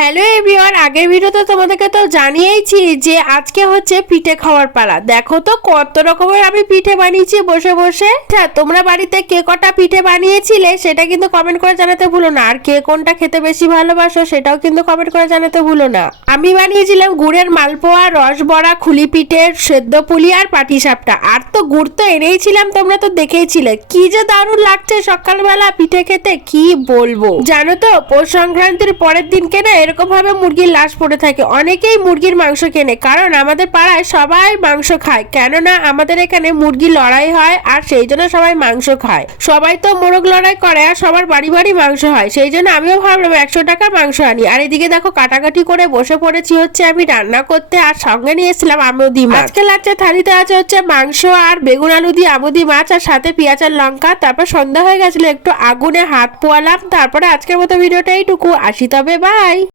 Hello everyone, আগের ভিডিওতে তোমাদেরকে তো জানিয়েইছি যে আজকে হচ্ছে পিঠে খাওয়ার পালা। দেখো তো কত রকমের আমি পিঠে বানিয়েছি বসে বসে। আচ্ছা, তোমরা বাড়িতে কে কটা পিঠে বানিয়েছিলে সেটা কিন্তু কমেন্ট করে জানাতে ভুলো না, আর কে কোনটা খেতে বেশি ভালোবাসো সেটাও কিন্তু কমেন্ট করে জানাতে ভুলো না। আমি বানিয়েছিলাম গুড়ের মালপোয়া, রসবড়া, খুলি পিঠে, সেদ্ধ পুলি আর পাটিসাপটা। আর তো গুড় তো এনেইছিলাম, তোমরা তো দেখেইছিলে কি যে দারুণ লাগছে সকালবেলা পিঠে খেতে, কি বলবো। জানো তো পৌষ সংক্রান্তির পরের দিনকে না এরকম ভাবে মুরগির লাশ পড়ে থাকে। অনেকেই মুরগির মাংস কেনে, কারণ আমাদের পাড়ায় সবাই মাংস খায়, কেননা আমাদের এখানে মুরগির লড়াই হয় আর সেই জন্য সবাই মাংস খায়। সবাই তো মোরগ লড়াই করে আর সবার বাড়ি বাড়ি মাংস হয়, সেই জন্য আমিও ভাবলাম 100 টাকার মাংস আনি। আর এদিকে দেখো কাটাকাটি করে বসে পড়েছি হচ্ছে আমি রান্না করতে, আর সঙ্গে নিয়েছিলাম আমুদি মাছ। আজকে লাচ্চা থালিতে আছে হচ্ছে মাংস আর বেগুন আলু দিয়ে আমুদি মাছ, আর সাথে পেঁয়াজ আর লঙ্কা। তারপর সন্ধ্যা হয়ে গেছিল, একটু আগুনে হাত পোয়ালাম। তারপরে আজকের মতো ভিডিওটা এইটুকু, আসি তবে বাই।